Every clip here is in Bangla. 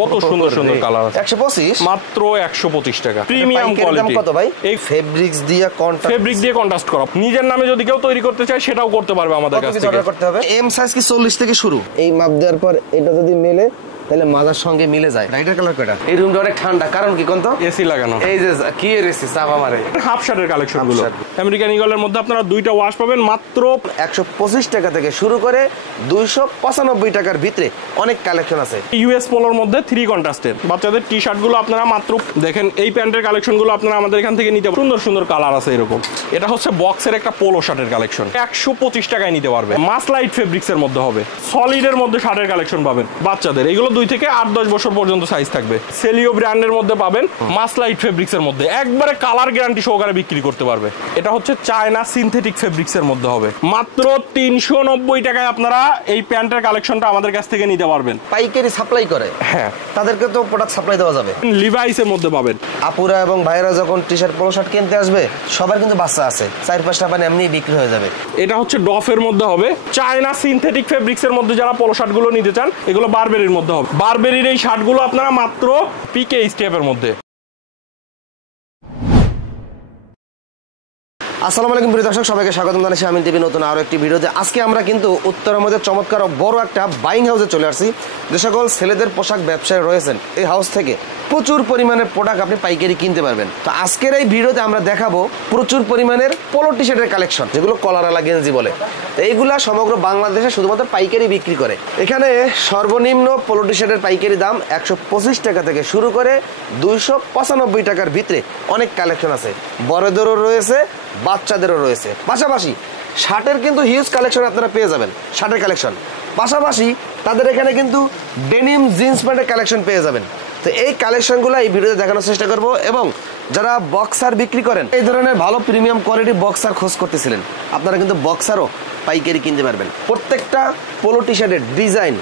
কত সুন্দর সুন্দর কালার আছে। 125 মাত্র 125 টাকা। Premium quality. কত ভাই? এই ফেব্রিক্স দিয়ে কন্ট্রাস্ট করা। নিজের নামে যদি কেউ তৈরি করতে চায় সেটাও করতে পারবে আমাদের কাছ থেকে। অর্ডার করতে হবে। এম সাইজ কি 40 থেকে শুরু। এই মাপ দেওয়ার পর এটা যদি মেলে তাহলে মাদার সঙ্গে মিলে যায়। রাইটার কালার কয়টা? এই রুমটা অনেক ঠান্ডা, কারণ কি কোন তো এসি লাগানো। এই যে কি এর এসি চাপা মারে। হাফ শার্টের কালেকশন গুলো আমেরিকান ইগলের মধ্যে আপনারা দুইটা ওয়াশ পাবেন মাত্র 125 টাকা থেকে শুরু করে 295 টাকার ভিতরে অনেক কালেকশন আছে। ইউএস পোলোর মধ্যে 3 কন্ট্রাস্টের বাচ্চাদের টি শার্ট গুলো আপনারা মাত্র দেখেন। এই প্যান্টের কালেকশন গুলো আপনারা আমাদের এখান থেকে নিতে পারবেন। সুন্দর সুন্দর কালার আছে এরকম। এটা হচ্ছে বক্সের একটা পোলো শার্টের কালেকশন, 125 টাকায় নিতে পারবে। মাসলাইট ফেব্রিক্স এর মধ্যে হবে। সলিডের মধ্যে শার্টের কালেকশন পাবেন বাচ্চাদের। এগুলো 2 থেকে 8-10 বছর পর্যন্ত সাইজ থাকবে। সেলিও ব্র্যান্ডের মধ্যে পাবেন। মাসলাইট ফেব্রিক্স এর মধ্যে একবারে কালার গ্যারান্টি সহকারে বিক্রি করতে পারবে। এটা হচ্ছে চায়না সিনথেটিক ফেব্রিক্স এর মধ্যে হবে। মাত্র 390 টাকায় আপনারা এই প্যান্টের কালেকশনটা আমাদের কাছ থেকে নিতে পারবেন। পাইকারি সাপ্লাই করে। হ্যাঁ, তাদেরকে তো প্রোডাক্ট সাপ্লাই দেওয়া যাবে। লিভাইস এর মধ্যে পাবেন। আপুরা এবং ভাইরা যখন টি শার্ট পোলো শার্ট কিনতে আসবে, সবার কিন্তু বাচ্চা আছে, 4-5টা পানি এমনি বিক্রি হয়ে যাবে। এটা হচ্ছে ডফের মধ্যে হবে। চায়না সিনথেটিক ফেব্রিক্স এর মধ্যে যারা পোলো শার্ট গুলো নিতে চান, এগুলো বারবেরির মধ্যে হবে। বারবেরির এই শার্ট গুলো আপনারা মাত্র পিকে স্টেপের মধ্যে। আসসালামু আলাইকুম প্রিয় দর্শক, সবাইকে স্বাগতম জানাচ্ছি আমি টিভি নতুন আরো একটি ভিডিওতে। আজকে আমরা কিন্তু উত্তরের মধ্যে চমৎকার বড় একটা বাইং হাউসে চলে আসছি। যে সকল ছেলেদের পোশাক ব্যবসায়ী রয়েছেন, এই হাউস থেকে প্রচুর পরিমাণে প্রোডাক্ট আপনি পাইকারি কিনতে পারবেন। তো আজকের এই ভিডিওতে আমরা দেখাবো প্রচুর পরিমাণের পোলো টি শার্টের কালেকশন, যেগুলো কলারওয়ালা গেঞ্জি বলে। তো এইগুলা সমগ্র বাংলাদেশে শুধুমাত্র পাইকারি বিক্রি করে। এখানে সর্বনিম্ন পোলো টি শার্টের পাইকারি দাম 125 টাকা থেকে শুরু করে 295 টাকার ভিতরে অনেক কালেকশন আছে। বড়দেরও রয়েছে, বাচ্চাদেরও রয়েছে। পাশাপাশি শার্টের কিন্তু হিউজ কালেকশন আপনারা পেয়ে যাবেন। শার্টের কালেকশন পাশাপাশি তাদের এখানে কিন্তু ডেনিম জিন্স প্যান্টের কালেকশন পেয়ে যাবেন। তো এই কালেকশনগুলো এই ভিডিওতে দেখানোর চেষ্টা করব। এবং যারা বক্সার বিক্রি করেন, এই ধরনের ভালো প্রিমিয়াম কোয়ালিটি বক্সার খোঁজ করতেছিলেন, আপনারা কিন্তু বক্সারও পাইকারি কিনতে পারবেন। প্রত্যেকটা পোলো টি শার্টের ডিজাইন,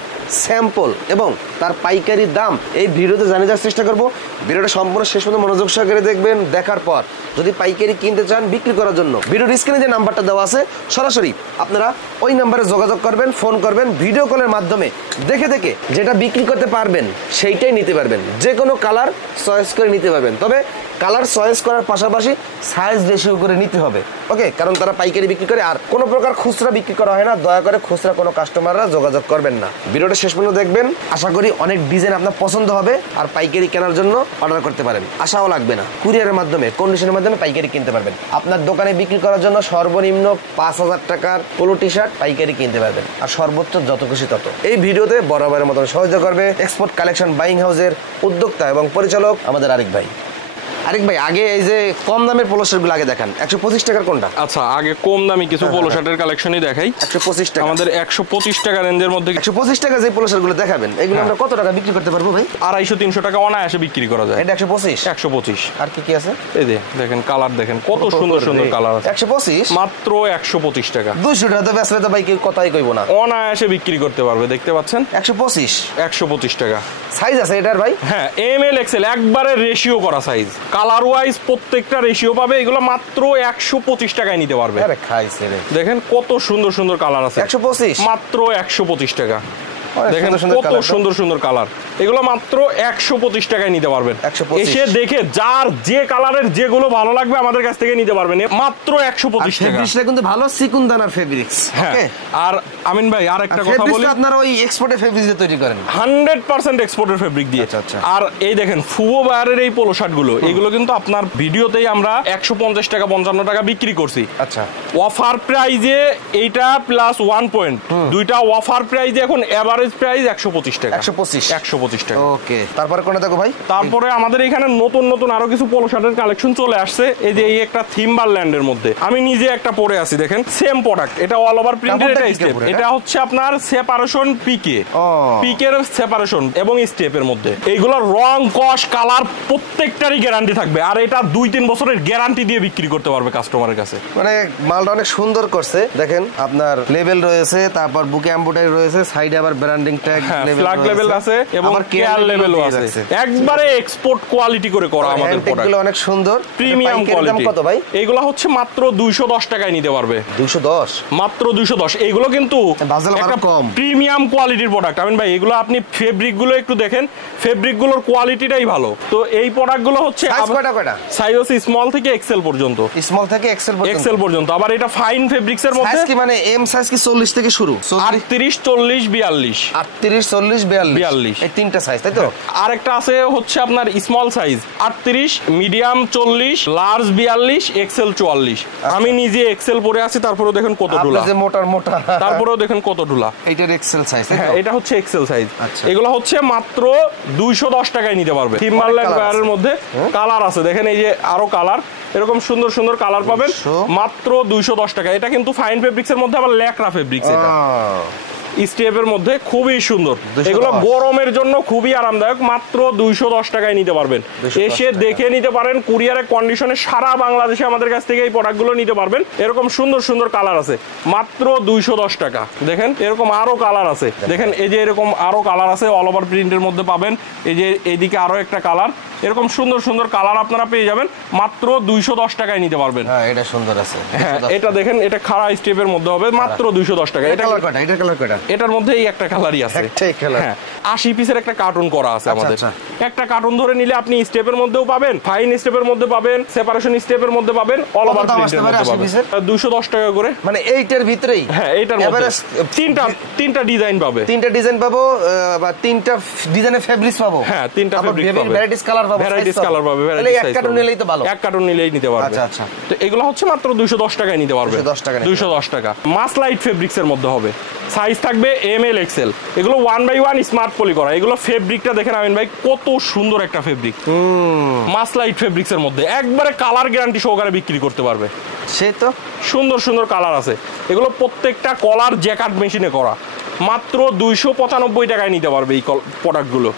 স্যাম্পল এবং তার পাইকারি দাম এই ভিডিওতে জানিয়ে যাওয়ার চেষ্টা করব। ভিডিওটা সম্পূর্ণ শেষ পর্যন্ত মনোযোগ সহকারে দেখবেন। দেখার পর যদি পাইকারি কিনতে চান বিক্রি করার জন্য, ভিডিওর স্ক্রিনে যে নাম্বারটা দেওয়া আছে সরাসরি আপনারা ওই নাম্বারে যোগাযোগ করবেন, ফোন করবেন। ভিডিও কলের মাধ্যমে দেখে দেখে যেটা বিক্রি করতে পারবেন সেইটাই নিতে পারবেন। যে কোনো কালার চয়েস করে নিতে পারবেন। তবে কালার চয়েস করার পাশাপাশি সাইজ রেশিও করে নিতে হবে, ওকে? কারণ তারা পাইকারি বিক্রি করে, আর কোনো প্রকার খুচরা বিক্রি করা হয় না। দয়া করে খুচরা কোনো কাস্টমাররা যোগাযোগ করবেন না। ভিডিওটা শেষ পর্যন্ত দেখবেন। আশা করি অনেক ডিজাইন আপনার পছন্দ হবে, আর পাইকারি কেনার জন্য অর্ডার করতে পারেন। আশাও লাগবে না, কুরিয়ারের মাধ্যমে, কন্ডিশনের মাধ্যমে পাইকারি কিনতে পারবেন। আপনার দোকানে বিক্রি করার জন্য সর্বনিম্ন 5000 টাকার পোলো টি শার্ট পাইকারি কিনতে পারবেন, আর সর্বোচ্চ যত খুশি তত। এই ভিডিওতে বরাবরের মতন সহযোগিতা করবে এক্সপোর্ট কালেকশন বাইং হাউসের উদ্যোক্তা এবং পরিচালক আমাদের আরিক ভাই। আরিক ভাই, আগে এই যে কম দামের পোলো শার্ট গুলো আগে দেখান। 125 টাকার কোনটা? আচ্ছা, আগে কম দামি কিছু পোলো শার্টের কালেকশনই দেখাই। 125 টাকা আমাদের 125 টাকা রেঞ্জের মধ্যে। 125 টাকা যে পোলো শার্ট গুলো দেখাবেন, এগুলো আমরা কত টাকা বিক্রি করতে পারবো ভাই? 250-300 টাকা অনায়াসে বিক্রি করা যায়। এটা 125। 125। আর কি কি আছে? এই যে দেখেন কালার, দেখেন কত সুন্দর সুন্দর কালার আছে। 125 মাত্র 125 টাকা। 200 টাকা তো বেচলে তো ভাই কেউ কথাই কইবো না। অনায়াসে বিক্রি করতে পারবে। দেখতে পাচ্ছেন 125 টাকা। সাইজ আছে এটার ভাই? হ্যাঁ, এম এল এক্সেল একবারে রেশিও করা সাইজ। কালার ওয়াইজ প্রত্যেকটা রেশিও পাবে। এগুলো মাত্র 125 টাকায় নিতে পারবে। আরে খাইছে রে, দেখেন কত সুন্দর সুন্দর কালার আছে। 125 মাত্র 125 টাকা। দেখেন কত সুন্দর সুন্দর কালার। এগুলো মাত্র 125 টাকায় নিতে পারবেন। এসে দেখে যার যে কালারের যেগুলো ভালো লাগবে আমাদের কাছ থেকে নিতে পারবেন মাত্র 125 টাকা। ফেব্রিক্সটা কিন্তু ভালো সিকুন্দানার ফেব্রিক্স। ওকে। আর আমিন ভাই আরেকটা কথা বলি, আপনারা ওই এক্সপোর্টের ফেব্রিক দিয়ে তৈরি করেন? 100% এক্সপোর্টের ফেব্রিক দিয়ে। আর এই দেখেন ফুবো বায়ারের এই পোলো শার্ট গুলো, এগুলো কিন্তু আপনার ভিডিওতেই আমরা 150 টাকা 55 টাকা বিক্রি করছি। আচ্ছা, অফার প্রাইজে এইটা প্লাস 1 পয়েন্ট, দুইটা অফার প্রাইজে এখন এভারেজ প্রাইস 125 টাকা। 125 টাকা। ওকে, তারপরে কোনটা দেখো ভাই? তারপরে আমাদের এখানে নতুন নতুন আরো কিছু পোলো শার্টের কালেকশন চলে আসছে। এই যে এই একটা থিম্বারল্যান্ডের মধ্যে আমি নিজে একটা পরে আছি, দেখেন সেম প্রোডাক্ট। এটা অল ওভার প্রিন্টেড। এটা হচ্ছে আপনার সেপারেশন পিকের সেপারেশন এবং স্টেপের মধ্যে। এইগুলো রং, কস, কালার প্রত্যেকটারই গ্যারান্টি থাকবে। আর এটা 2-3 বছরের গ্যারান্টি দিয়ে বিক্রি করতে পারবে কাস্টমারের কাছে। মানে মালটা অনেক সুন্দর করছে। দেখেন আপনার লেবেল রয়েছে, তারপর বুকে এমব্রয়ডারি রয়েছে, সাইডে আবার ব্র্যান্ডিং ট্যাগ ফ্ল্যাগ লেভেল আছে এবং কেয়ার লেভেলও আছে, একবারে এক্সপোর্ট কোয়ালিটি করে করা আমাদের প্রোডাক্ট, অনেক সুন্দর প্রিমিয়াম কোয়ালিটি। কত ভাই? এইগুলো হচ্ছে মাত্র 210 টাকায় নিতে পারবে। 210 মাত্র 210। এইগুলো কিন্তু একটা কম প্রিমিয়াম কোয়ালিটির প্রোডাক্ট। আমিন ভাই এগুলো আপনি ফেব্রিক গুলো একটু দেখেন, ফেব্রিক গুলোর কোয়ালিটিটাই ভালো। তো এই প্রোডাক্ট গুলো হচ্ছে সাইজ হচ্ছে স্মল থেকে এক্সেল পর্যন্ত, স্মল থেকে এক্সেল পর্যন্ত। আবার এটা ফাইন ফেব্রিক্স এর মধ্যে সাইজ কি মানে এম সাইজ কি 40 থেকে শুরু? 38 40 42 38 40 42 এই তিনটা সাইজ, তাই তো? আরেকটা আছে হচ্ছে আপনার small size 38, medium 40, large 42, XL 44। আমি নিজে এক্সেল পরে আছি, তারপরেও দেখেন কত ঢুলা, আপনি যে মোটা তারপরেও দেখেন কত ঢুলা। এইটার এক্সেল সাইজ, হ্যাঁ এটা হচ্ছে এক্সেল সাইজ। এগুলো হচ্ছে মাত্র 210 টাকায় নিতে পারবে। টিম্বারল্যান্ড ওয়্যারের মধ্যে কালার আছে, দেখেন এই যে আরো কালার, এরকম সুন্দর সুন্দর কালার পাবেন মাত্র 210 টাকা। এটা কিন্তু ফাইন ফেব্রিক্স এর মধ্যে আবার ল্যাকড়া ফেব্রিক্স, এটা স্টেপের মধ্যে খুবই সুন্দর। এগুলো গরমের জন্য খুবই আরামদায়ক, মাত্র 210 টাকায় নিতে পারবেন। এসে দেখে নিতে পারেন, কুরিয়ারের কন্ডিশনে সারা বাংলাদেশে আমাদের কাছ থেকে এই প্রোডাক্টগুলো নিতে পারবেন। এরকম সুন্দর সুন্দর কালার আছে, মাত্র 210 টাকা। দেখেন এরকম আরো কালার আছে, দেখেন এই যে এরকম আরো কালার আছে, অল ওভার প্রিন্টের মধ্যে পাবেন। এই যে এইদিকে আরো একটা কালার, এরকম সুন্দর সুন্দর কালার আপনারা পেয়ে যাবেন, মাত্র 210 টাকায় নিতে পারবেন। হ্যাঁ এটা সুন্দর আছে। হ্যাঁ এটা দেখেন, এটা খাড়া স্টেপের মধ্যে হবে, মাত্র 210 টাকা। এটা কালার কয়টা? এটার মধ্যে এই একটা কালারই আছে। হ্যাঁ 80 পিসের একটা কার্টুন করা আছে আমাদের। একটা কার্টুন ধরে নিলে আপনি স্টেপের মধ্যেও পাবেন, ফাইন স্টেপের মধ্যে পাবেন, সেপারেশন স্টেপের মধ্যে পাবেন, অল ওভার প্রিন্টের মধ্যে পাবেন। 210 টাকা করে। মানে এইটার ভিতরেই? হ্যাঁ এইটার মধ্যে তিনটা ডিজাইন পাবে, তিনটা ডিজাইন পাবো বা তিনটা ডিজাইনের ফেব্রিক্স পাবো। হ্যাঁ তিনটা ফেব্রিক্স পাবে, ভ্যারাইটিস কালার পাবো, ভ্যারাইটিস কালার পাবে, তাহলে এক কার্টুন নিলেই তো ভালো। এক কার্টুন নিলেই নিতে পারবে। আচ্ছা আচ্ছা। তো এগুলো হচ্ছে মাত্র 210 টাকায় নিতে পারবে। 210 টাকা। মাসলাইট ফেব্রিক্স এর মধ্যে হবে, সাইজ থাকবে এম এল এক্সেল। এগুলো 1/1 স্মার্ট পলি করা। এগুলো ফেব্রিকটা দেখেন আমিন ভাই, কত সুন্দর একটা ফেব্রিক। মাসলাইট ফেব্রিক্স এর মধ্যে একবারে কালার গ্যারান্টি সহকারে বিক্রি করতে পারবে। সে তো সুন্দর সুন্দর কালার আছে। এগুলো প্রত্যেকটা কলার জ্যাকার্ড মেশিনে করা, মাত্র 295 টাকায় নিতে পারবে এই প্রোডাক্টগুলো।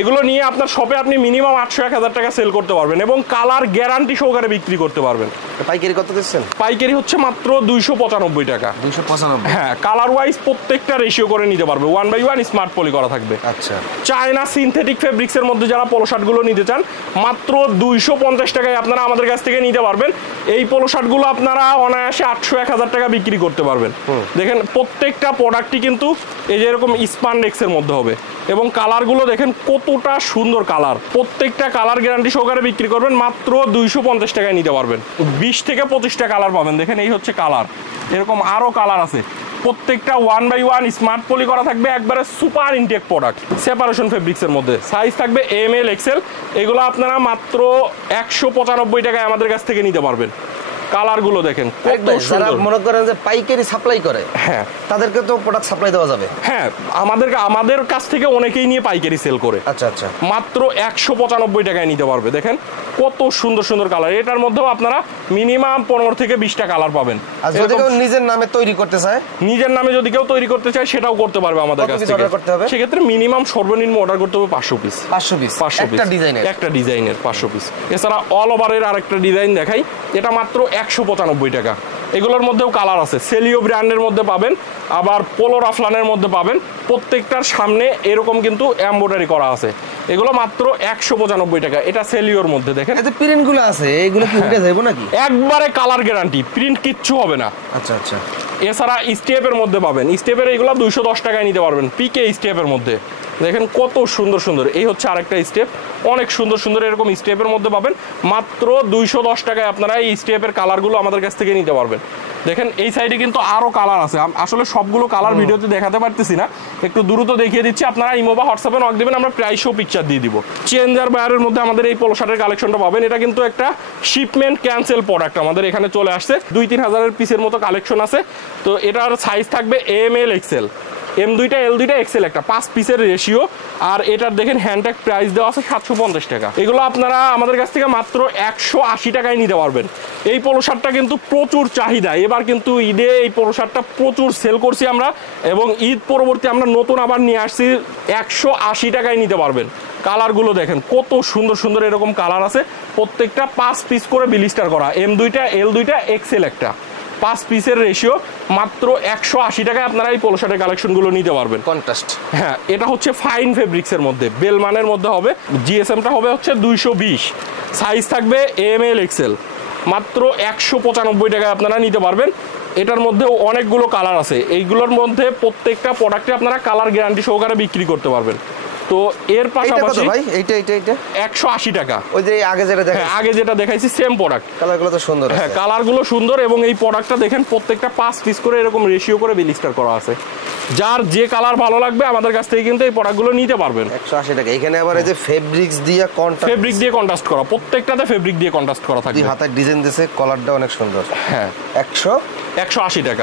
এগুলো নিয়ে আপনার শপে আপনি মিনিমাম 800-1000 টাকা সেল করতে পারবেন এবং কালার গ্যারান্টি সহকারে বিক্রি করতে পারবেন। পাইকারি কত দিচ্ছেন? পাইকারি হচ্ছে মাত্র 295 টাকা। 295? হ্যাঁ কালার ওয়াইজ প্রত্যেকটা রেশিও করে নিতে পারবে, 1/1 স্মার্ট পলি করা থাকবে। আচ্ছা। চায়না সিনথেটিক ফেব্রিক্স এর মধ্যে যারা পোলো শার্টগুলো নিতে চান, মাত্র 250 টাকায় আপনারা আমাদের কাছ থেকে নিতে পারবেন। এই পোলো শার্টগুলো আপনারা অনায়াসে 800-1000 টাকা বিক্রি করতে পারবেন। দেখেন প্রত্যেকটা প্রোডাক্টই কিন্তু এই যে এরকম স্পান্ডেক্স এর মধ্যে হবে এবং কালারগুলো দেখেন কতটা সুন্দর কালার। প্রত্যেকটা কালার গ্যারান্টি সহকারে বিক্রি করবেন, মাত্র 250 টাকায় নিতে পারবেন। 20 থেকে 25টা কালার পাবেন। দেখেন এই হচ্ছে কালার, এরকম আরো কালার আছে। প্রত্যেকটা 1/1 স্মার্ট পলি করা থাকবে, একবারে super intake product. Separation fabrics এর মধ্যে সাইজ থাকবে এম এল এক্সেল। এগুলো আপনারা মাত্র 195 টাকায় আমাদের কাছ থেকে নিতে পারবেন। কালারগুলো দেখেন কত সুন্দর। মনে করেন যে পাইকারি সাপ্লাই করে, হ্যাঁ তাদেরকে তো প্রোডাক্ট সাপ্লাই দেওয়া যাবে। হ্যাঁ আমাদের কাছ থেকে অনেকেই নিয়ে পাইকারি সেল করে। আচ্ছা আচ্ছা। মাত্র 195 টাকায় নিতে পারবে। দেখেন কত সুন্দর সুন্দর কালার। এটার মধ্যেও আপনারা মিনিমাম 15 থেকে 20টা কালার পাবেন। আর যদি কেউ নিজের নামে তৈরি করতে চায়, নিজের নামে যদি কেউ তৈরি করতে চায় সেটাও করতে পারবে আমাদের কাছ থেকে। সেক্ষেত্রে মিনিমাম সর্বনিম্ন অর্ডার করতে হবে 500 পিস। 500 পিস একটা ডিজাইনের 500 পিস। এছাড়া অল ওভারের আরেকটা ডিজাইন দেখাই, এটা মাত্র 195 টাকা। এগুলোর মধ্যেও কালার আছে, সেলিও ব্র্যান্ডের মধ্যে পাবেন, আবার পোলো রাফলানের মধ্যে পাবেন। প্রত্যেকটার সামনে এরকম কিন্তু এমব্রয়ডারি করা আছে। এগুলো মাত্র 195 টাকা। এটা সেলিওর মধ্যে দেখেন এতে প্রিন্টগুলো আছে, এগুলো কি উঠে যাবে নাকি? একবারে কালার গ্যারান্টি, প্রিন্ট কিচ্ছু হবে না। আচ্ছা আচ্ছা। এছাড়া স্টেপের মধ্যে পাবেন, স্টেপের এগুলো 210 টাকায় নিতে পারবেন। পিকে স্টেপের মধ্যে দেখেন কত সুন্দর সুন্দর। এই হচ্ছে আরেকটা স্টেপ, অনেক সুন্দর সুন্দর এরকম স্টেপের মধ্যে পাবেন। মাত্র 210 টাকায় আপনারা এই স্টেপের কালারগুলো আমাদের কাছ থেকে নিতে পারবেন। দেখেন এই সাইডে কিন্তু আরো কালার আছে। আসলে সবগুলো কালার ভিডিওতে দেখাতে পারতেছি না, একটু দ্রুত দেখিয়ে দিচ্ছি। আপনারা ইমো বা হোয়াটসঅ্যাপে নক দিবেন, আমরা প্রাইস ও পিকচার দিয়ে দিব। চেঞ্জার বায়ারের মধ্যে আমাদের এই পোলো শার্টের কালেকশনটা পাবেন। এটা কিন্তু একটা শিপমেন্ট ক্যান্সেল প্রোডাক্ট আমাদের এখানে চলে আসছে। 2-3 হাজারের পিসের মতো কালেকশন আছে। তো এটার সাইজ থাকবে এম এল এক্সেল। M2টা L2টা এক্সেল একটা 5 পিসের রেশিও। আর এটার দেখেন হ্যান্ডট্যাগ প্রাইস দেওয়া আছে 750 টাকা। এগুলো আপনারা আমাদের কাছ থেকে মাত্র 180 টাকায় নিতে পারবেন। এই পোলো শার্টটা কিন্তু প্রচুর চাহিদা। এবার কিন্তু ঈদে এই পোলো শার্টটা প্রচুর সেল করছি আমরা, এবং ঈদ পরবর্তী আমরা নতুন আবার নিয়ে আসছি। 180 টাকায় নিতে পারবেন। কালারগুলো দেখেন কত সুন্দর সুন্দর এরকম কালার আছে। প্রত্যেকটা 5 পিস করে বিলিস্টার করা। M2টা L2টা এক্সেল একটা। 5 পিসের রেশিও, মাত্র 180 টাকায় আপনারা এই পোলো শার্টের কালেকশনগুলো নিতে পারবেন। কন্ট্রাস্ট, হ্যাঁ, এটা হচ্ছে ফাইন ফেব্রিক্সের মধ্যে, বেলমানের মধ্যে হবে। জিএসএমটা হবে হচ্ছে 220, সাইজ থাকবে ML XL, মাত্র 195 টাকায় আপনারা নিতে পারবেন। এটার মধ্যেও অনেকগুলো কালার আছে, এইগুলোর মধ্যে প্রত্যেকটা প্রোডাক্টে আপনারা কালার গ্যারান্টি সহকারে বিক্রি করতে পারবেন। তো এর পাশাপাশি ভাই এইটা 180 টাকা। ওই যে আগে যেটা দেখেন, আগে যেটা দেখাইছি সেম প্রোডাক্ট, কালারগুলো তো সুন্দর। হ্যাঁ, কালারগুলো সুন্দর এবং এই প্রোডাক্টটা দেখেন প্রত্যেকটা 5 পিস করে এরকম রেশিও করে বিলিস্টার করা আছে। যার যে কালার ভালো লাগবে আমাদের কাছ থেকে কিন্তু এই প্রোডাক্টগুলো নিতে পারবেন। 180 টাকা। এখানে আবার এই যে ফেব্রিক্স দিয়ে ফেব্রিক দিয়ে কন্ট্রাস্ট করা, প্রত্যেকটাতে ফেব্রিক দিয়ে কন্ট্রাস্ট করা থাকবে। হাতের ডিজাইন দিয়েছে, কলারটা অনেক সুন্দর। হ্যাঁ, 180 টাকা।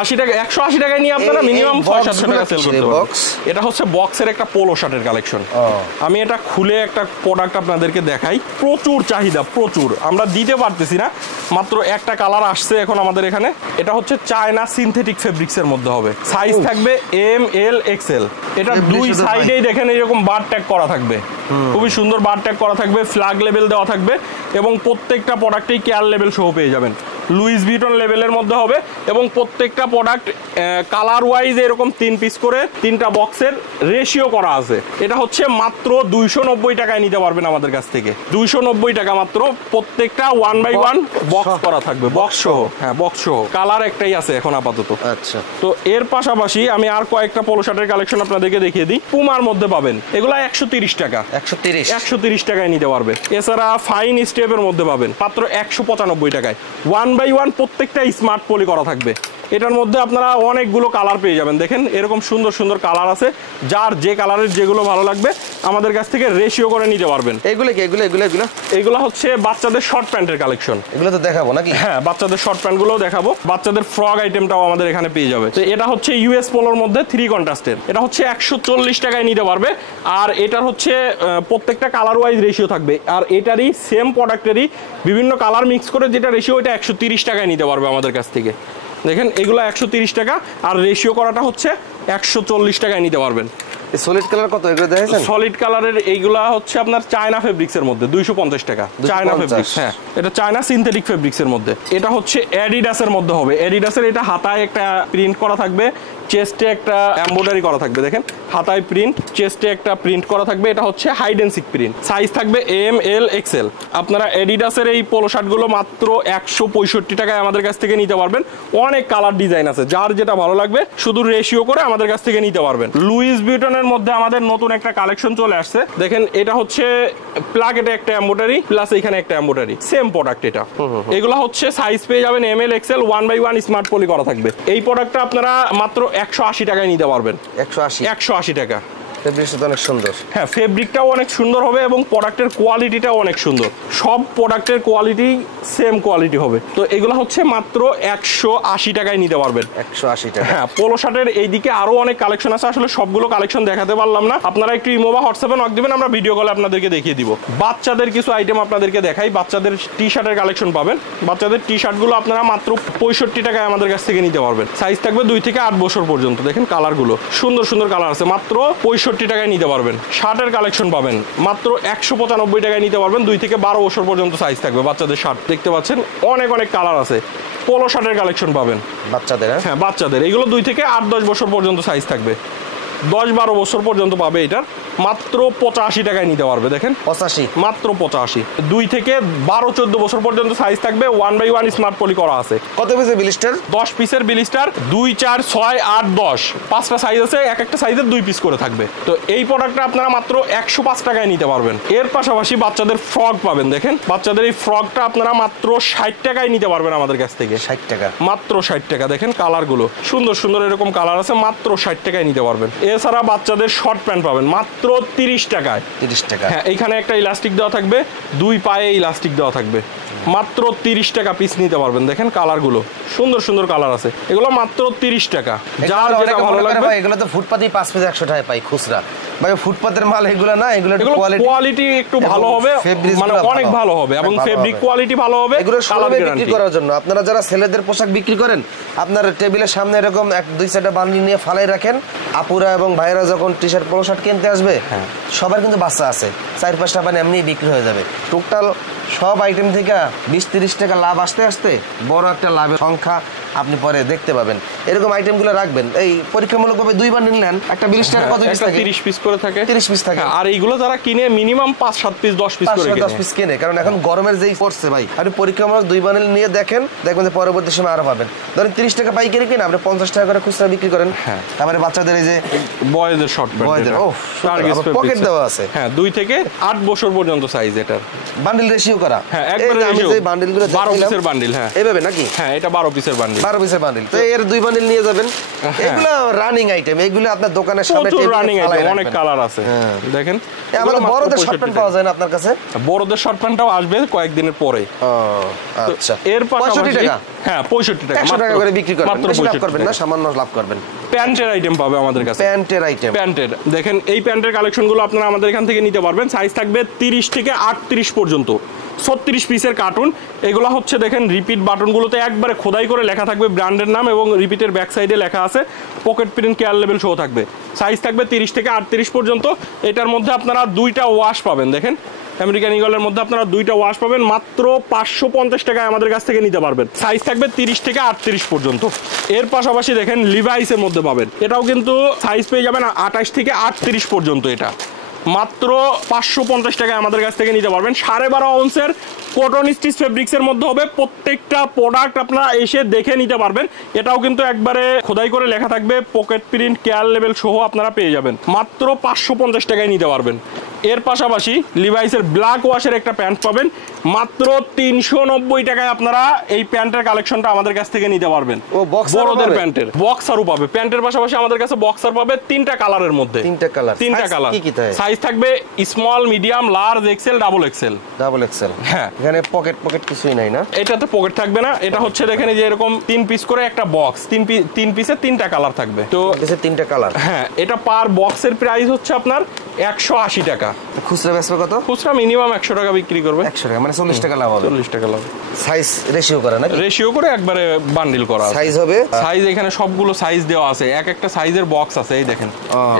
80 টাকা, 180 টাকায় নিয়ে আপনারা মিনিমাম 600-700 টাকা সেল করতে পারবেন। এটা হচ্ছে বক্সের একটা পোলো শার্টের কালেকশন। আমি এটা খুলে একটা প্রোডাক্ট আপনাদেরকে দেখাই। প্রচুর চাহিদা, প্রচুর, আমরা দিতে পারতেছি না, মাত্র একটা কালার আসছে এখন আমাদের এখানে। এটা হচ্ছে চায়না সিনথেটিক ফেব্রিক্সের মধ্যে হবে, সাইজ থাকবে ML XL। এটা দুই সাইডেই দেখেন এরকম বার ট্যাগ করা থাকবে, খুবই সুন্দর বার ট্যাগ করা থাকবে, ফ্ল্যাগ লেভেল দেওয়া থাকবে এবং প্রত্যেকটা প্রোডাক্টেই কেয়ার লেভেল সহ পেয়ে যাবেন। লুইস ভিটন লেভেলের মধ্যে হবে এবং প্রত্যেকটা প্রোডাক্ট কালার ওয়াইজ এরকম 3 পিস করে 3টা বক্সের রেশিও করা আছে। এটা হচ্ছে মাত্র 290 টাকায় নিতে পারবেন আমাদের কাছ থেকে, 290 টাকা মাত্র। প্রত্যেকটা 1/1 বক্স করা থাকবে, বক্স সহ। হ্যাঁ, বক্স সহ। কালার একটাই আছে এখন আপাতত। আচ্ছা, তো এর পাশাপাশি আমি আর কয়েকটা পোলো শার্টের কালেকশন আপনাদেরকে দেখিয়ে দিই। পুমার মধ্যে পাবেন, এগুলা 130 টাকা, 130 টাকায় নিতে পারবে। এছাড়া ফাইন স্টেপের মধ্যে পাবেন মাত্র 195 টাকায়। 1/1 প্রত্যেকটা স্মার্ট পলি করা থাকবে। এটার মধ্যে আপনারা অনেকগুলো কালার পেয়ে যাবেন, দেখেন এরকম সুন্দর সুন্দর কালার আছে। যার যে কালারের যেগুলো ভালো লাগবে আমাদের কাছ থেকে রেশিও করে নিতে পারবেন। এগুলো হচ্ছে বাচ্চাদের শর্ট প্যান্টের কালেকশন। এগুলো তো দেখাবো নাকি? হ্যাঁ, বাচ্চাদের শর্ট প্যান্টগুলোও দেখাবো, বাচ্চাদের ফ্রক আইটেমটাও আমাদের এখানে পেয়ে যাবে। তো এটা হচ্ছে US পোলোর মধ্যে 3 কন্ট্রাস্টের, এটা হচ্ছে 140 টাকায় নিতে পারবে। আর এটার হচ্ছে প্রত্যেকটা কালার ওয়াইজ রেশিও থাকবে। আর এটারই সেম প্রোডাক্টেরই বিভিন্ন কালার মিক্স করে যেটা রেশিও, এটা 130 টাকায় নিতে পারবে আমাদের কাছ থেকে। দেখেন এগুলো 130 টাকা আর রেশিও করাটা হচ্ছে 140 টাকায় নিতে পারবেন। সলিড কালার কত এগুলো দেখেছেন? সলিড কালারের এইগুলা হচ্ছে আপনার চায়না ফেব্রিক্সের মধ্যে 250 টাকা। চায়না ফেব্রিক্স, হ্যাঁ, এটা চায়না সিনথেটিক ফেব্রিক্সের মধ্যে। এটা হচ্ছে অ্যাডিডাসের মধ্যে হবে। অ্যাডিডাসের এটা হাতায় একটা প্রিন্ট করা থাকবে, চেস্টে একটা এমব্রয়ডারি করা থাকবে। দেখেন হাতায় প্রিন্ট, চেস্টে একটা প্রিন্ট করা থাকবে। এটা হচ্ছে hide and seek print, size থাকবে ML XL। আপনারা অ্যাডিডাসের এই পোলো শার্টগুলো মাত্র 165 টাকায় আমাদের কাছ থেকে নিতে পারবেন। অনেক কালার ডিজাইন আছে, যার যেটা ভালো লাগবে শুধু রেশিও করে আমাদের কাছ থেকে নিতে পারবেন। লুইস ভিটনের মধ্যে আমাদের নতুন একটা কালেকশন চলে আসছে। দেখেন এটা হচ্ছে প্লাকেটে একটা এমব্রয়ডারি প্লাস এখানে একটা এমব্রয়ডারি, সেম প্রোডাক্ট এটা। এগুলো হচ্ছে সাইজ পেয়ে যাবেন ML XL, 1/1 স্মার্ট পলি করা থাকবে। এই প্রোডাক্টটা আপনারা মাত্র 180 টাকায় নিতে পারবেন। 180 টাকা। ফেব্রিকটা অনেক সুন্দর। হ্যাঁ, ফেব্রিকটাও অনেক সুন্দর হবে এবং প্রোডাক্টের কোয়ালিটিটাও অনেক সুন্দর। সব প্রোডাক্টের কোয়ালিটি সেম কোয়ালিটি হবে। তো এগুলো হচ্ছে মাত্র 180 টাকায় নিতে পারবেন। 180 টাকা। হ্যাঁ, পোলো শার্টের এইদিকে আরো অনেক কালেকশন আছে, আসলে সবগুলো কালেকশন দেখাতে পারলাম না। আপনারা একটু ইমো বা হোয়াটসঅ্যাপে নক দিবেন, আমরা ভিডিও কলে আপনাদেরকে দেখিয়ে দিব। বাচ্চাদের কিছু আইটেম আপনাদেরকে দেখাই। বাচ্চাদের টি শার্টের কালেকশন পাবেন। বাচ্চাদের টি শার্টগুলো আপনারা মাত্র 65 টাকায় আমাদের কাছ থেকে নিতে পারবেন। সাইজ থাকবে 2 থেকে 8 বছর পর্যন্ত। দেখেন কালারগুলো সুন্দর সুন্দর কালার আছে, মাত্র 65 টাকায় নিতে পারবেন। শার্টের কালেকশন পাবেন মাত্র 195 টাকায় নিতে পারবেন। 2 থেকে 12 বছর পর্যন্ত সাইজ থাকবে বাচ্চাদের শার্ট। দেখতে পাচ্ছেন অনেক অনেক কালার আছে। পোলো শার্টের কালেকশন পাবেন বাচ্চাদের। হ্যাঁ, বাচ্চাদের এগুলো 2 থেকে 8-10 বছর পর্যন্ত সাইজ থাকবে। 10-12 বছর পর্যন্ত পাবে। এটার মাত্র 85 টাকায় নিতে পারবে। দেখেন 85, মাত্র 85। 2 থেকে 12-14 বছর পর্যন্ত সাইজ থাকবে। 1/1 স্মার্ট পলি করা আছে। কত পিসের বিলিস্টার? 10 পিসের বিলিস্টার, 2, 4, 6, 8, 10 5টা সাইজ আছে, এক একটা সাইজের 2 পিস করে থাকবে। তো এই প্রোডাক্টটা আপনারা মাত্র 105 টাকায় নিতে পারবেন। এর পাশাপাশি বাচ্চাদের ফ্রক পাবেন। দেখেন বাচ্চাদের এই ফ্রকটা আপনারা মাত্র 60 টাকায় নিতে পারবেন আমাদের কাছ থেকে। 60 টাকা, মাত্র 60 টাকা। দেখেন কালারগুলো সুন্দর সুন্দর এরকম কালার আছে, মাত্র 60 টাকায় নিতে পারবেন। এছাড়া বাচ্চাদের শর্ট প্যান্ট পাবেন মাত্র 30 টাকায়। 30 টাকা। হ্যাঁ, এইখানে একটা ইলাস্টিক দেওয়া থাকবে, 2 পায়ে ইলাস্টিক দেওয়া থাকবে। মাত্র 30 টাকা পিস নিতে পারবেন। দেখেন কালারগুলো সুন্দর সুন্দর কালার আছে, এগুলো মাত্র 30 টাকা। যার যেটা ভালো লাগবে। এগুলো তো ফুটপাতেই 5 পিস 100 টাকায় পাই খুচরা। ভাই ফুটপাতের মাল এগুলো না, এগুলো কোয়ালিটি একটু ভালো হবে, মানে অনেক ভালো হবে এবং ফেব্রিক কোয়ালিটি ভালো হবে। এগুলো শোরুমে বিক্রি করার জন্য আপনারা যারা ছেলেদের পোশাক বিক্রি করেন, আপনার টেবিলের সামনে এরকম 1-2 বান্ডিল নিয়ে ফালাই রাখেন। আপুরা এবং ভাইরা যখন টি শার্ট পোলো শার্ট কিনতে আসবে, সবার কিন্তু বাচ্চা আছে, 4-5টা বান এমনি বিক্রি হয়ে যাবে। টোটাল সব আইটেম থেকে 20-30 টাকা লাভ আসতে আসতে বড় একটা লাভের সংখ্যা আপনি পরে দেখতে পাবেন। এরকম আইটেমগুলো রাখবেন। এই পরীক্ষামূলকভাবে 2 বান্ডিল নেন, একটা ব্লিস্টার কত পিস থাকে? 30 পিস করে থাকে। 30 পিস থাকে। আর এইগুলো যারা কিনে মিনিমাম 5-7 পিস 10 পিস করে 10 পিস কিনে, কারণ এখন গরমের যেই পড়ছে ভাই, আপনি পরীক্ষামূলক 2 বান্ডিল নিয়ে দেখেন, দেখবেন যে পরবর্তী সময় আরো পাবেন। ধরেন 30 টাকা পাইকারি কিনে আপনি 50 টাকা করে খুচরা বিক্রি করেন। তারপরে বাচ্চাদের এই যে বয়েজের শর্ট প্যান্ট, পকেট দেওয়া আছে। হ্যাঁ 2 থেকে 8 বছর পর্যন্ত সাইজ এটার। বান্ডিল রেশিও করা। হ্যাঁ একবারে রেশিও। এই বান্ডিলগুলো 12 পিসের বান্ডিল। হ্যাঁ এইভাবে নাকি? হ্যাঁ এটা 12 পিসের বান্ডিল। 12 পিসের বান্ডিল। তো এর 2 বান্ডিল নিয়ে যাবেন। এগুলো রানিং আইটেম, এগুলো আপনার দোকানের সামনে রানিং আইটেম, অনেক কালার আছে। দেখেন আমাদের বড়দের শর্ট প্যান্ট পাওয়া যায় না আপনার কাছে? বড়দের শর্ট প্যান্টটাও আসবে কয়েকদিনের পরে। আচ্ছা, এর পাশাপাশি 65 টাকা। হ্যাঁ 65 টাকা, 100 টাকা করে বিক্রি করবেন, মাত্র বেশি লাভ 65 করবেন না, সামান্য লাভ করবেন। প্যান্টের আইটেম পাবে আমাদের কাছে। প্যান্টের আইটেম, প্যান্টের দেখেন এই প্যান্টের কালেকশনগুলো আপনারা আমাদের এখান থেকে নিতে পারবেন। সাইজ থাকবে 30 থেকে 38 পর্যন্ত, 36 পিসের কার্টুন। এগুলো হচ্ছে দেখেন রিপিট বাটনগুলোতে একবারে খোদাই করে লেখা থাকবে ব্র্যান্ডের নাম, এবং রিপিটের ব্যাক সাইডে লেখা আছে pocket print care level show থাকবে। সাইজ থাকবে 30 থেকে 38 পর্যন্ত। এটার মধ্যে আপনারা 2টা ওয়াশ পাবেন। দেখেন আমেরিকান ইগলের মধ্যে আপনারা 2টা ওয়াশ পাবেন মাত্র 550 টাকায় আমাদের কাছ থেকে নিতে পারবেন। সাইজ থাকবে 30 থেকে 38 পর্যন্ত। এর পাশাপাশি দেখেন লিভাইসের মধ্যে পাবেন, এটাও কিন্তু সাইজ পেয়ে যাবেন 28 থেকে 38 পর্যন্ত। এটা মাত্র 550 টাকায় আমাদের কাছ থেকে নিতে পারবেন। 12.5 আউন্সের কটন স্টিচ ফেব্রিক্সের মধ্যে হবে। প্রত্যেকটা প্রোডাক্ট আপনারা এসে দেখে নিতে পারবেন। এটাও কিন্তু একবারে খোদাই করে লেখা থাকবে পকেট প্রিন্ট কেয়ার লেভেল সহ আপনারা পেয়ে যাবেন। মাত্র 550 টাকায় নিতে পারবেন। এর পাশাপাশি লিভাইসের ব্ল্যাক ওয়াশের একটা প্যান্ট পাবেন মাত্র 390 টাকায়। আপনারা এই প্যান্টের কালেকশনটা আমাদের কাছ থেকে নিতে পারবেন। বড়দের প্যান্টের বক্সারও পাবে। প্যান্টের পাশাপাশি আমাদের কাছে বক্সার পাবে 3টা কালারের মধ্যে। 3টা কালার সাইজ থাকবে small, medium, large, XL, double XL. হ্যাঁ এখানে পকেট কিছুই নাই না? এটাতে পকেট থাকবে না। এটা হচ্ছে দেখেন যে এরকম 3 পিস করে একটা বক্স, 3 পিসে 3টা কালার থাকবে। তো 3টা কালার। হ্যাঁ এটা পার বক্সের প্রাইস হচ্ছে আপনার 180 টাকা। খুচরা বেচবে কত? খুচরা মিনিমাম 100 টাকা বিক্রি করবে। 100 টাকা মানে 40 টাকা লাভ হবে। 40 টাকা লাভ। সাইজ রেশিও করা নাকি? রেশিও করে একবারে বান্ডিল করা আছে। সাইজ হবে, সাইজ এখানে সবগুলো সাইজ দেওয়া আছে। এক একটা সাইজের বক্স আছে। এই দেখেন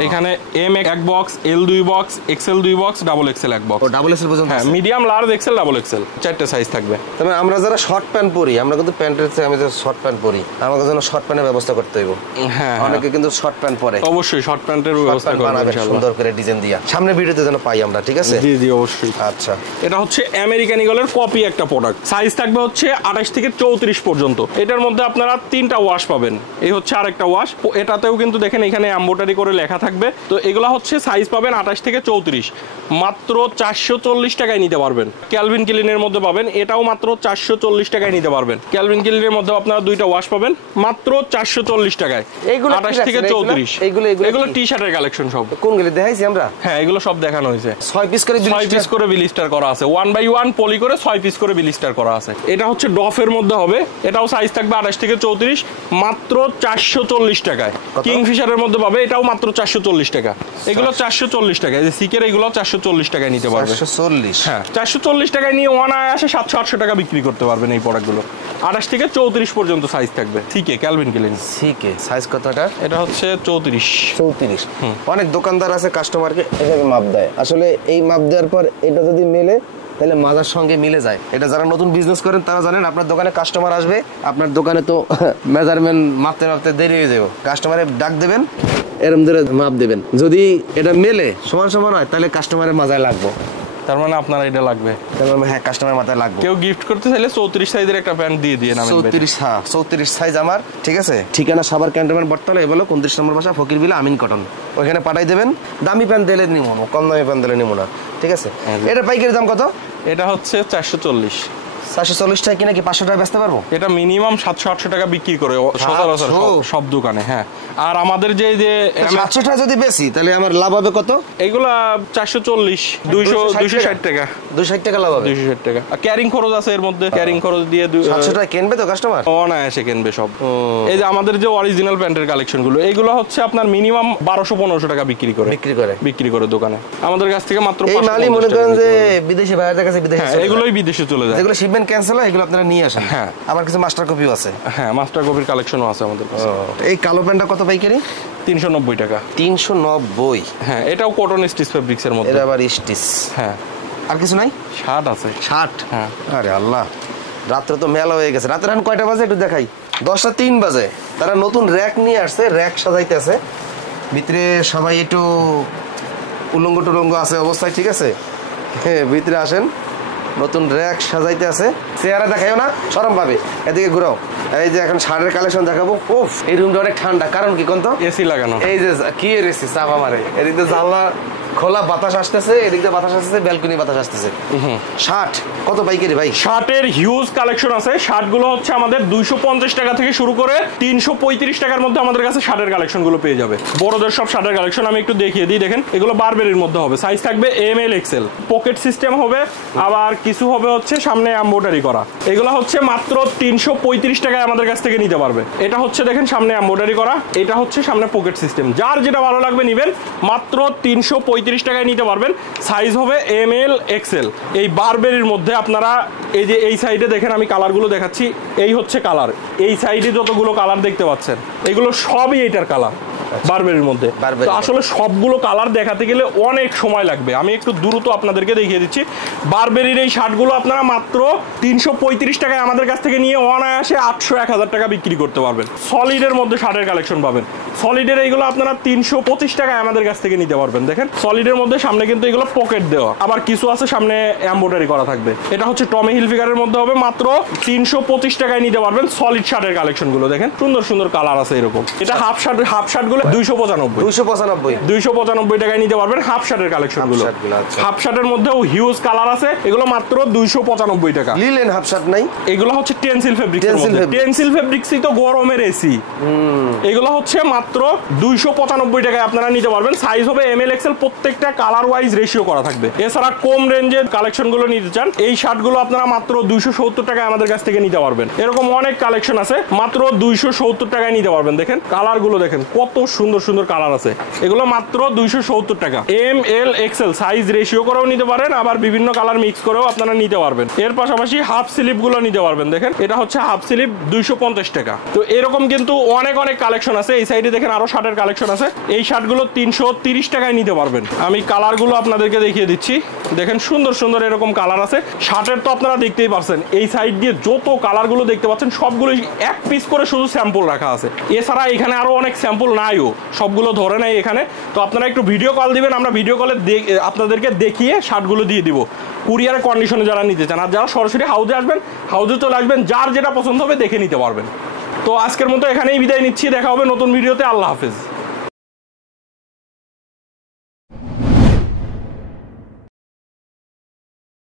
এখানে M 1 box, L 2 box, XL 2 box, double XL 1 box. Double XL পর্যন্ত? হ্যাঁ medium, large, XL, double XL 4টে সাইজ থাকবে। তবে আমরা যারা শর্ট প্যান্ট পরি, আমরা কিন্তু প্যান্টের চেয়ে আমি যারা শর্ট প্যান্ট পরি, আমাদের জন্য শর্ট প্যান্টের ব্যবস্থা করতে হইব। হ্যাঁ অনেকে কিন্তু শর্ট প্যান্ট পরে। অবশ্যই শর্ট প্যান্টের ব্যবস্থা করব ইনশাআল্লাহ, সুন্দর করে ডিজাইন দিয়া সামনে ভিডিওতে যেন পাই আমরা। ঠিক আছে? জি জি অবশ্যই। আচ্ছা, এটা হচ্ছে আমেরিকান ইগলের কপি একটা প্রোডাক্ট। সাইজ থাকবে হচ্ছে 28 থেকে 34 পর্যন্ত। এটার মধ্যে আপনারা 3টা ওয়াশ পাবেন। এই হচ্ছে আরেকটা ওয়াশ। এটাতেও কিন্তু দেখেন এখানে এমব্রয়ডারি করে লেখা থাকবে। তো এগুলা হচ্ছে সাইজ পাবেন 28 থেকে 34, মাত্র 440 টাকায় নিতে পারবেন। ক্যালভিন ক্লিনের মধ্যে পাবেন, এটাও মাত্র 440 টাকায় নিতে পারবেন। ক্যালভিন ক্লিনের মধ্যে আপনারা 2টা ওয়াশ পাবেন মাত্র 440 টাকায়। 28 থেকে 34। এগুলো টি শার্টের কালেকশন সব। কোনগুলো দেখাইছি আমরা? হ্যাঁ এগুলো সব দেখানো হয়েছে। 6 পিস করে বিলিস্টার করা আছে। 1 বাই 1 পলি করে 6 পিস করে বিলিস্টার করা আছে। এটা হচ্ছে ডফের মধ্যে হবে। এটাও সাইজ থাকবে 28 থেকে 34, মাত্র 440 টাকায়। কিংফিশারের মধ্যে পাবে, এটাও মাত্র 440 টাকা। এগুলো 440 টাকা। এই যে সিকের এগুলো 440 টাকায় নিতে পারবে। 440? হ্যাঁ 440 টাকায় নিয়ে অনায়াসে 700-800 টাকা বিক্রি করতে পারবেন এই প্রোডাক্টগুলো। 28 থেকে 34 পর্যন্ত সাইজ থাকবে। সিকে ক্যালভিন ক্লিন সিকে সাইজ কতটা? এটা হচ্ছে 34। অনেক দোকানদার আছে কাস্টমারকে এভাবে মাপ দেয়। আসলে এই মাপ দেওয়ার পর এটা যদি মেলে তাহলে মাজার সঙ্গে মিলে যায়। এটা যারা নতুন বিজনেস করেন তারা জানেন, আপনার দোকানে কাস্টমার আসবে, আপনার দোকানে তো মেজারমেন্ট মাপতে মাপতে দেরি হয়ে যাবে। কাস্টমারে ডাক দেবেন, এরম ধরে মাপ দেবেন। যদি এটা মেলে সমান সমান হয় তাহলে কাস্টমারের মাজায় লাগবে। তার মানে আপনার এটা লাগবে। তার মানে হ্যাঁ কাস্টমার মাথায় লাগবে। কেউ গিফট করতে চাইলে 34 সাইজের একটা প্যান্ট দিয়ে দিয়ে নামেন। 34, হ্যাঁ 34 সাইজ আমার। ঠিক আছে? ঠিকানা সাভার ক্যান্টনমেন্ট বটতলা, এ বলো 29 নম্বর বাসা, ফকিরবিলা, আমিন কটন। ওইখানে পাঠাই দেবেন। দামি প্যান্ট দিলে নিব না, কম দামি প্যান্ট দিলে নিব না। ঠিক আছে? এটা পাইকারি দাম কত? এটা হচ্ছে 440। 440 টাকা কিনা কি 500 টাকা বেচতে পারবো? এটা মিনিমাম 700-800 টাকা বিক্রি করে সচরাচর সব দোকানে। হ্যাঁ আর আমাদের যে 700 টাকা যদি বেশি তাহলে আমার লাভ হবে কত? এগুলা 440, 260 টাকা। 260 টাকা লাভ হবে। 260 টাকা। আর ক্যারিং খরচ আছে এর মধ্যে। ক্যারিং খরচ দিয়ে 700 টাকা কিনবে তো কাস্টমার? অনায়াসে কিনবে সব। এই যে আমাদের যে অরিজিনাল প্যান্টের কালেকশন গুলো, এগুলো হচ্ছে আপনার মিনিমাম 1200-1500 টাকা বিক্রি করে দোকানে। আমাদের কাছ থেকে মাত্র 500 টাকা। এই মালই মনে করেন যে বিদেশি ভাইয়াদের কাছে বিদেশে চলে যায়। এগুলোই বিদেশে চলে যায়। যেগুলো শিপমেন্ট ক্যান্সেল হয় এগুলো আপনারা নিয়ে আসেন। হ্যাঁ আবার কিছু মাস্টার কপিও আছে। হ্যাঁ মাস্টার কপির কালেকশনও আছে আমাদের কাছে। এই কালো প্যান্টটা কত পাইকারি? 390 টাকা। 390? হ্যাঁ এটাও কটন স্টিচ ফেব্রিক্স এর মধ্যে। এটা আবার স্টিচ? হ্যাঁ আর কিছু নাই? শার্ট আছে। শার্ট? হ্যাঁ। আরে আল্লাহ, রাত্রে তো মেলা হয়ে গেছে। রাত্রে এখন কয়টা বাজে একটু দেখাই। 10:03 বাজে। তারা নতুন র্যাক নিয়ে আসছে, র্যাক সাজাইতেছে। ভিতরে সবাই একটু উলঙ্গ টুলঙ্গ আছে অবস্থায়, ঠিক আছে? হ্যাঁ, ভিতরে আসেন। নতুন র্যাক সাজাইতে আছে। চেহারা দেখাইও না, শরম পাবে। এদিকে ঘুরাও। এই যে এখন শার্টের কালেকশন দেখাবো। ওফ, এই রুমটা অনেক ঠান্ডা। কারণ কি কোন তো? এসি লাগানো। এই যে কি এসি চাপা মারে। এদিক দিয়ে জানলা খোলা, বাতাস আসতেছে, এদিক দিয়ে বাতাস আসতেছে, ব্যালকনি বাতাস আসতেছে। শার্ট কত পাইকারি ভাই? শার্টের হিউজ কালেকশন আছে। শার্টগুলো হচ্ছে আমাদের 250 টাকা থেকে শুরু করে 335 টাকার মধ্যে আমাদের কাছে শার্টের কালেকশন গুলো পেয়ে যাবে। বড়দের সব শার্টের কালেকশন আমি একটু দেখিয়ে দিই। দেখেন, এগুলো বারবেরির মধ্যে হবে। সাইজ থাকবে ML XL। পকেট সিস্টেম হবে, আবার কিছু হবে হচ্ছে সামনে এমব্রয়ডারি করা। এগুলো হচ্ছে মাত্র 335 টাকায় আমাদের কাছ থেকে নিতে পারবে। এটা হচ্ছে দেখেন সামনে এমব্রয়ডারি করা, এটা হচ্ছে সামনে পকেট সিস্টেম। যার যেটা ভালো লাগবে নিবেন, মাত্র 335 টাকায় নিতে পারবেন। সাইজ হবে ML XL। এই বারবেরির মধ্যে আপনারা এই যে এই সাইডে দেখেন, আমি কালারগুলো দেখাচ্ছি। এই হচ্ছে কালার। এই সাইডে যতগুলো কালার দেখতে পাচ্ছেন, এগুলো সবই এইটার কালার বারবেরির মধ্যে। তো আসলে সবগুলো কালার দেখাতে গেলে অনেক সময় লাগবে, আমি একটু দ্রুত আপনাদেরকে দেখিয়ে দিচ্ছি। বারবেরির এই শার্টগুলো আপনারা মাত্র 335 টাকায় আমাদের কাছ থেকে নিয়ে অনায়াসে 800-1000 টাকা বিক্রি করতে পারবেন। সলিডের মধ্যে শার্টের কালেকশন পাবেন। সলিডের এইগুলো আপনারা 325 টাকায় আমাদের কাছ থেকে নিতে পারবেন। দেখেন, সলিডের মধ্যে সামনে কিন্তু এগুলো পকেট দেওয়া, আবার কিছু আছে সামনে এমব্রয়ডারি করা থাকবে। এটা হচ্ছে টমি হিলফিগারের মধ্যে হবে, মাত্র 325 টাকায় নিতে পারবেন। সলিড শার্টের কালেকশন গুলো দেখেন, সুন্দর সুন্দর কালার আছে এরকম। এটা হাফ শার্ট গুলো 295 টাকায় নিতে পারবেন। হাফ শার্টের কালেকশন গুলো, হাফ শার্টের মধ্যেও হিউজ কালার আছে। এগুলো মাত্র 295 টাকা। লিলেন হাফ শার্ট নাই? এগুলো হচ্ছে টেনসিল ফেব্রিক্স এর মধ্যে। টেনসিল ফেব্রিক্সই তো গরমের এসি। এগুলো হচ্ছে মাত্র 295 টাকায় আপনারা নিতে পারবেন। সাইজ হবে ML XL। প্রত্যেকটা কালার ওয়াইজ রেশিও করা থাকবে। এছাড়া কম রেঞ্জের কালেকশন গুলো নিতে চান, এই শার্ট গুলো আপনারা মাত্র 270 টাকায় আমাদের কাছ থেকে নিতে পারবেন। এরকম অনেক কালেকশন আছে, মাত্র 270 টাকায় নিতে পারবেন। দেখেন কালার গুলো, দেখেন কত সুন্দর সুন্দর কালার আছে। এগুলো মাত্র 270 টাকা। ML XL সাইজ রেশিও করেও নিতে পারেন, আবার বিভিন্ন কালার মিক্স করেও আপনারা নিতে পারবেন। এর পাশাপাশি হাফ স্লিপ গুলো নিতে পারবেন। দেখেন, এটা হচ্ছে হাফ স্লিপ 250 টাকা। তো এরকম কিন্তু অনেক অনেক কালেকশন আছে। এই সাইডে দেখেন আরো শার্টের কালেকশন আছে। এই শার্টগুলো 330 টাকায় নিতে পারবেন। আমি কালার গুলো আপনাদেরকে দেখিয়ে দিচ্ছি। দেখেন সুন্দর সুন্দর এরকম কালার আছে। শার্টের তো আপনারা দেখতেই পারছেন, এই সাইড দিয়ে যত কালার গুলো দেখতে পাচ্ছেন সবগুলো এক পিস করে শুধু স্যাম্পল রাখা আছে। এছাড়া এখানে আরো অনেক স্যাম্পল নাইও, সবগুলো ধরে নাই এখানে। তো আপনারা একটু ভিডিও কল দিবেন, আমরা ভিডিও কলে আপনাদেরকে দেখিয়ে শার্টগুলো দিয়ে দিব। কুরিয়ারের কন্ডিশনে যারা নিতে চান, আর যারা সরাসরি হাউজে আসবেন, হাউজে চলে আসবেন, যার যেটা পছন্দ হবে দেখে নিতে পারবেন। তো আজকের মতো এখানেই বিদায় নিচ্ছি। দেখা হবে নতুন ভিডিওতে। আল্লাহ হাফেজ।